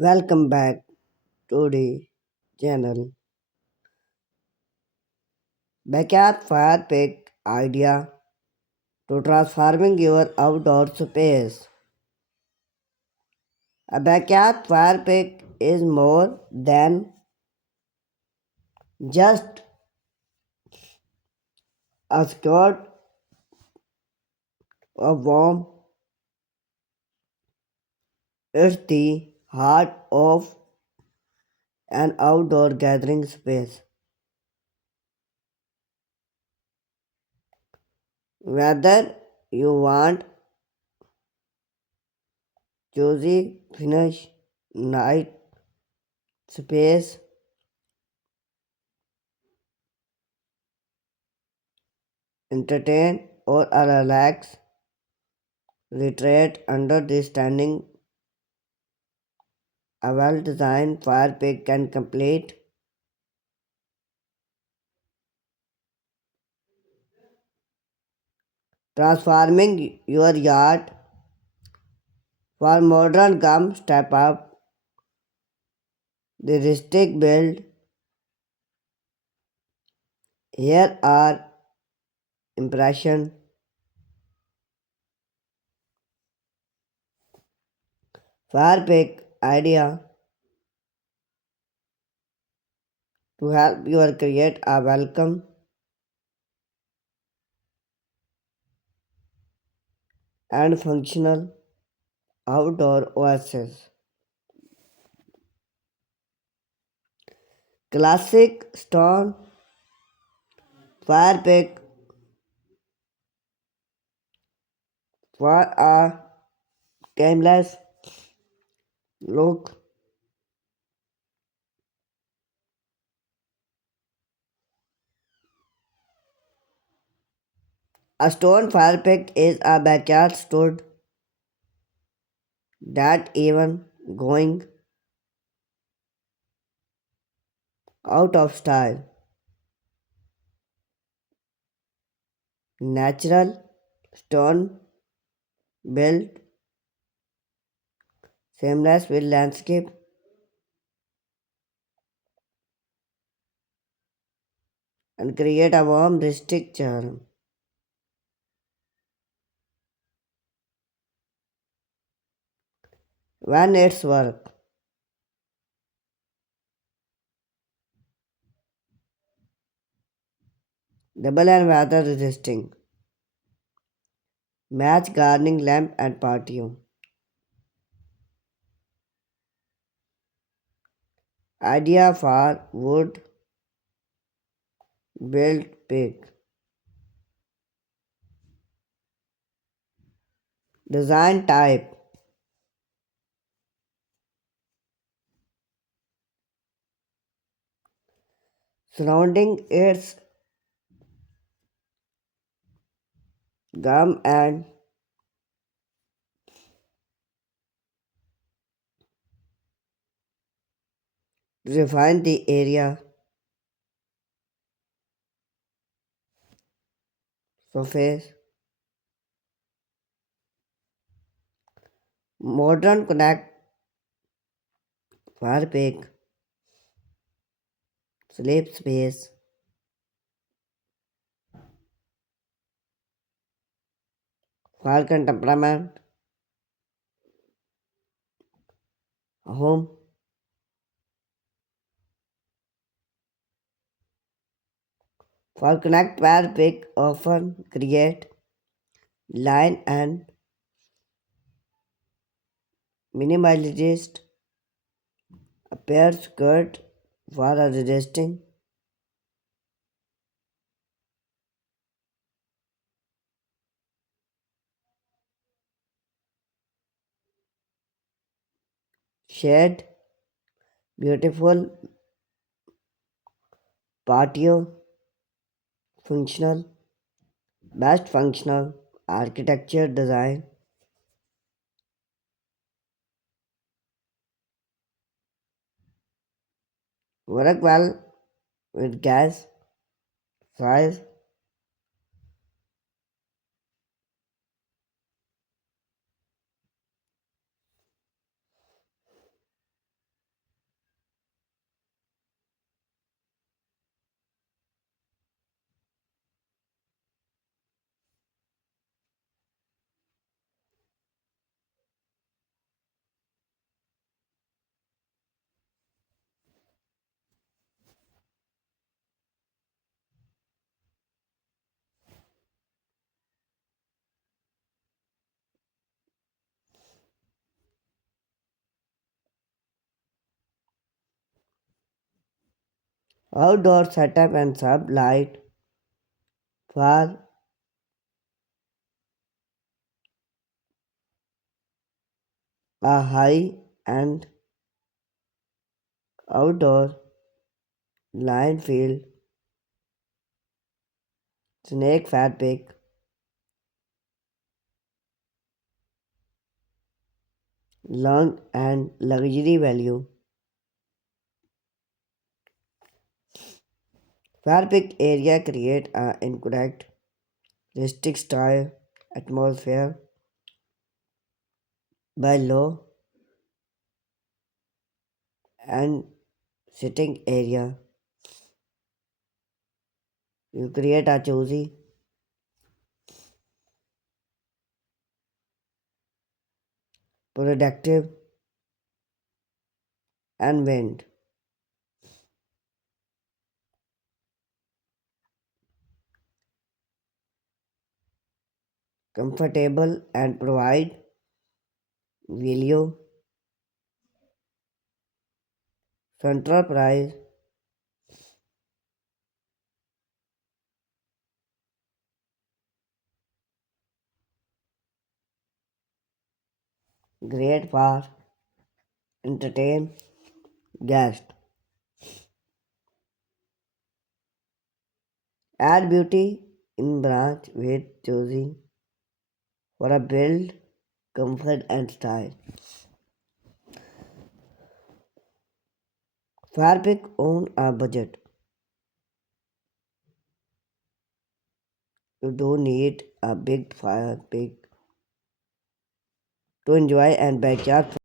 Welcome back to the channel. Backyard fire pit idea to transforming your outdoor space. A backyard fire pit is more than just a spot of warmth. It's the heart of an outdoor gathering space. Whether you want cozy finish night space, entertain or a relax retreat under the standing. A well-designed fire pit can complete transforming your yard. For modern come step up, the Rustic build. Here are impression. Fire pit idea to help you create a welcome and functional outdoor oasis. Classic stone fire pit for a timeless look. A stone fire pit is a backyard stood that even going out of style. Natural stone built seamless with landscape and create a warm rustic charm. When it's work, double and weather resisting. Match gardening lamp and patio. Idea for wood built pig. Design type. Surrounding its gum and refine the area surface. Modern connect fire pig. Sleep space. Falcon temperament. Home. For connect where pig often create line and minimalist appears good for a resisting shade, beautiful patio, functional, best functional architecture design, work well with gas, size, Outdoor setup and sub light for a high and outdoor line field, snake fabric, long and luxury value. Fabric area create a incorrect rustic style atmosphere by low and sitting area. You create a choosy, productive and wind, comfortable and provide value, central price, great for entertain guest. Add beauty in branch with choosing for a build, comfort and style. Fabric on a budget. You don't need a big fire big to enjoy and backyard